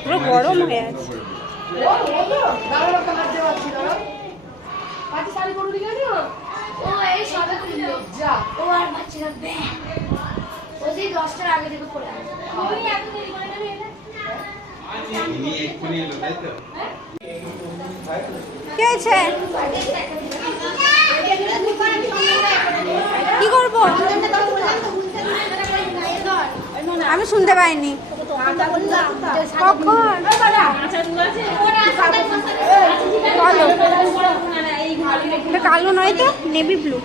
পুরো গরম হয়ে আছে। দশটার আগে থেকে পড়ে আছে? তো কি হয়েছে কি করব? আমি শুনতে পাইনি। এটা কালো নয় তো নেভি ব্লু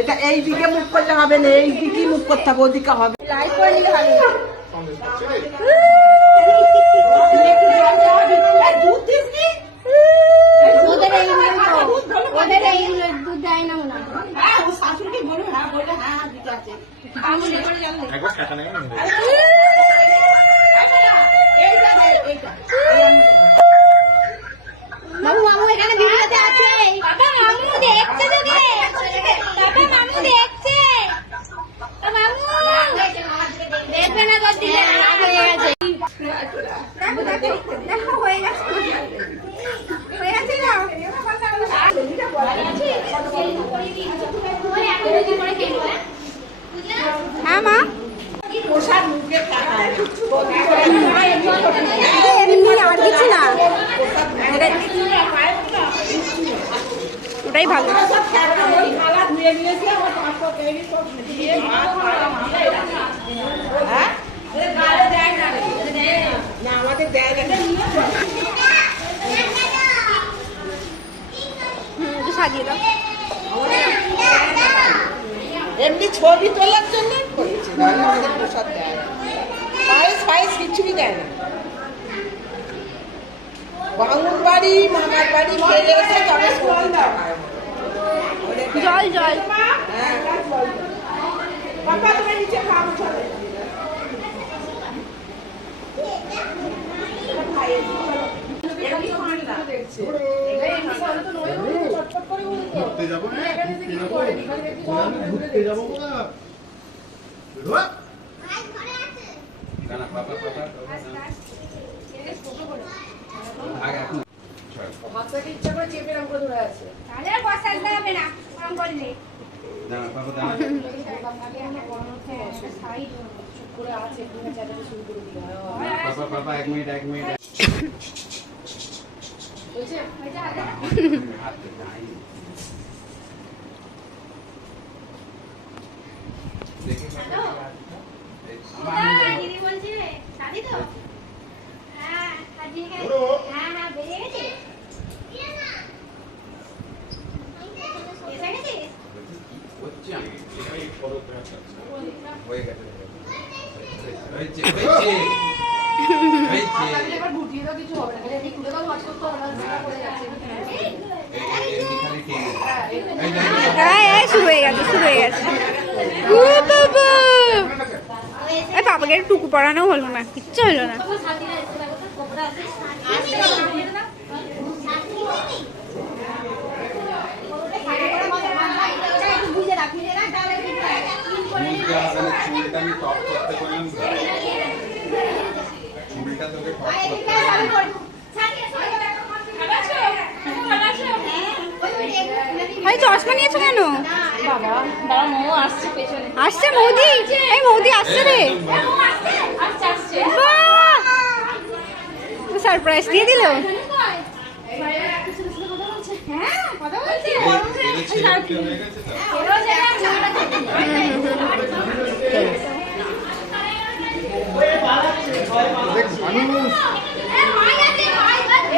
এটা এই দিকে মুখ করলে হবে না এই দিকেই মুখ করতে হবে ওদিকে হবে। দুধ দিস নি? ওদের এই ওদের এই দুধ দেয় না মনে হয় হ্যাঁ, ও শাশুড়িকে বলবে, হ্যাঁ, বললে, হ্যাঁ, হ্যাঁ, দিতে আছে। একবার কাটা নেই এইটা দে, এইটা। মামু মামু এখানে ভিডিওতে আছে বাবা মামু দেখছে তোকে বাবা মামু দেখছে ও মামু দেখবে না তো দিলে খারাপ হয়ে গেছে দেখো দেখো দেখো হয়ে গেছে হয়ে গেছে না হ্যাঁ মা। এমনি আর কিছু না। ওটাই ভালো থালা ধুয়ে নিয়েছি, আমার পাঁচশো কেজি সব দিয়ে ভাত খাওয়া দিয়ে হ্যাঁ? না, আমাদের দেয় না। হুম, একটু সাজিয়ে দাও এমনি ছবি তোলার জন্য করেছে নাহলে আমাদের প্রসাদ দেয় না। পায়েস ফায়েস কিছুই দেয় না বাড়ি মামার বাড়ি ফেলে এসে তবে। জল জল বাবা নিচে চলো ঘুরতে যাব না ঘুরতে যাব। না না না পাপা পাপা আগে এখন। হাতটাকে ইচ্ছা করে চেপে এরকম করে ধরে আছে। তাহলে আর বসে হবে না গরম করলে। দাঁড়া পাপা দাঁড়া। করে আছে এখানে চালাতে শুরু করে দিল পাপা পাপা এক মিনিট এক মিনিট হাতে নাই। দেখে পাপা দিদি বলছে শাদি তো হ্যাঁ সাজিয়ে গেছে হ্যাঁ হ্যাঁ বেরিয়ে গেছে এসে গেছিস হচ্ছে হয়ে গেছে হয়েছে হয়েছে হয়েছে এবার গুটিয়ে দাও কিছু হবে না খালি এমনি খুলে দাও মাছ করতে হবে না সেটা করে যাচ্ছে এই এমনি খালি টেনে এই যে, হ্যাঁ এই শুরু হয়ে গেছে শুরু হয়ে গেছে ও বাবা একটু টুকু পড়ানো হলো না কিচ্ছু হলো না। ভাই চশমা নিয়েছো কেন আসছে মৌদি? এই মৌদি আসছে রে। আসছে? আসছে। সারপ্রাইজ দিয়ে দিল? হ্যাঁ কথা বলছে এই- এদের ছেলে পুলে হয়ে গেছে তো?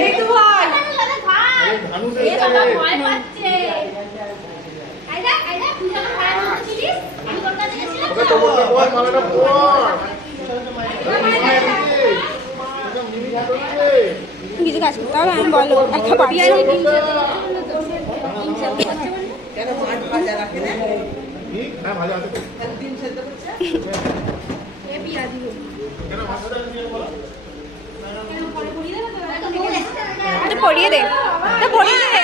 একটু ভয় এ বাবা ভয় পাচ্ছে আইদা আইদা তুই যখন ভয় পাচ্ছিলিস আমি তোর কাছে কাজ করতে হবে আমি বলো একটা পারছ কেন মাছ ভাজা রাখে না ডিম সেদ্ধ করছে একটু পরিয়ে দে ভরে দে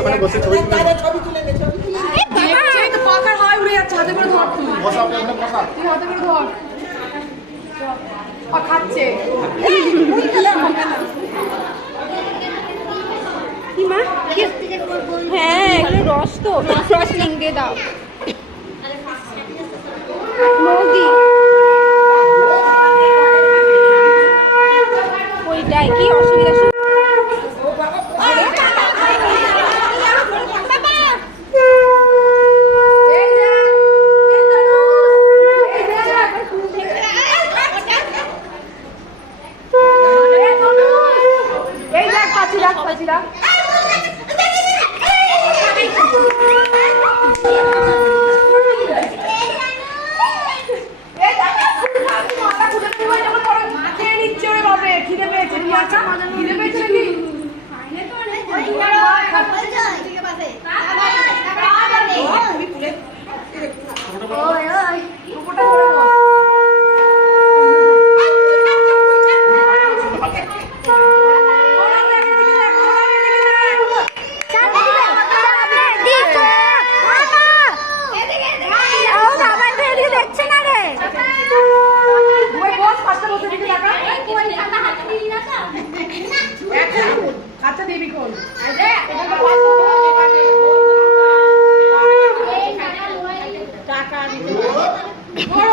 ওখানে বসে ছবি তুলে নে ছবি তুলে নে। এ বাবা! উড়ে যাচ্ছে হাতে করে ধর। তুই বসা ওখানে বসা। তুই হাতে করে ধর। খাচ্ছে। কি মা? হ্যাঁ এগুলো রস তো। রস লিঙ্গে দাও মোদি ওইটাই কি অসুবিধা সু- এই দেখ পাচ্ছি দেখ পাচ্ছি দেখ খেয়ে নিচ্ছে ওরে বাপরে খিদে পেয়েছে কি আছে খিদে পেয়েছে নাকি উপরটা করে বস ওই বস পাঁচটা বসে দিকে টাকা আচ্ছা দিবি কোন বড়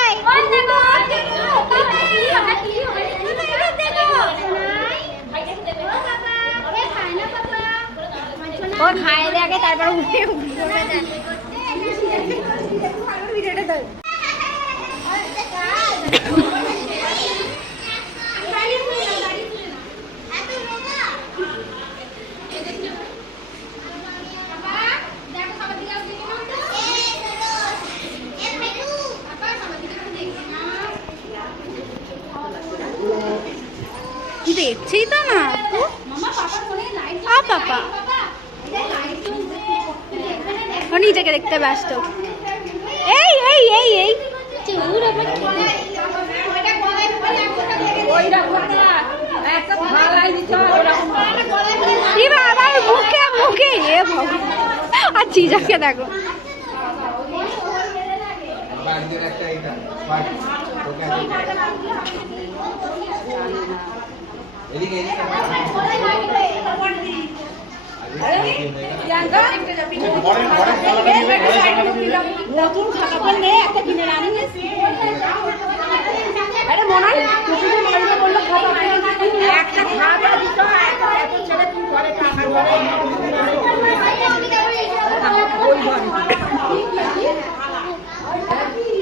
ও খায় দেখে তারপর উঠে দেখছেই তো না? আ পাপা। নিজেকে দেখতে ব্যস্ত। এই এই এই এই। বাবা মুখে মুখে। দেখো।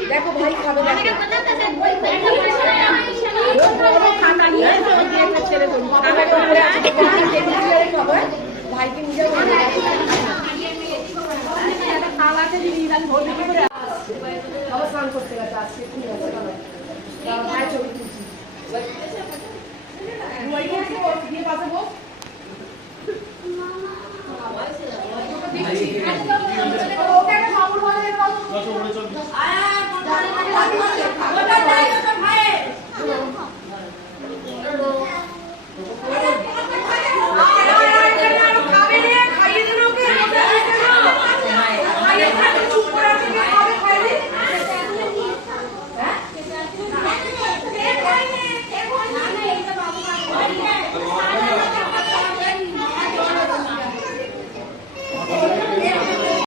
দেখো ভাই খাবে খাতা নিয়ে ওই যে ভাইকে নিজে খাওয়া আছে দিদি দান ভর্তি করে বাবা স্নান করতে গেছে আজকে ঠিক আছে ভাই ছবি তুলছি। গিয়ে বস। ওকে একটা মামুর বলে চল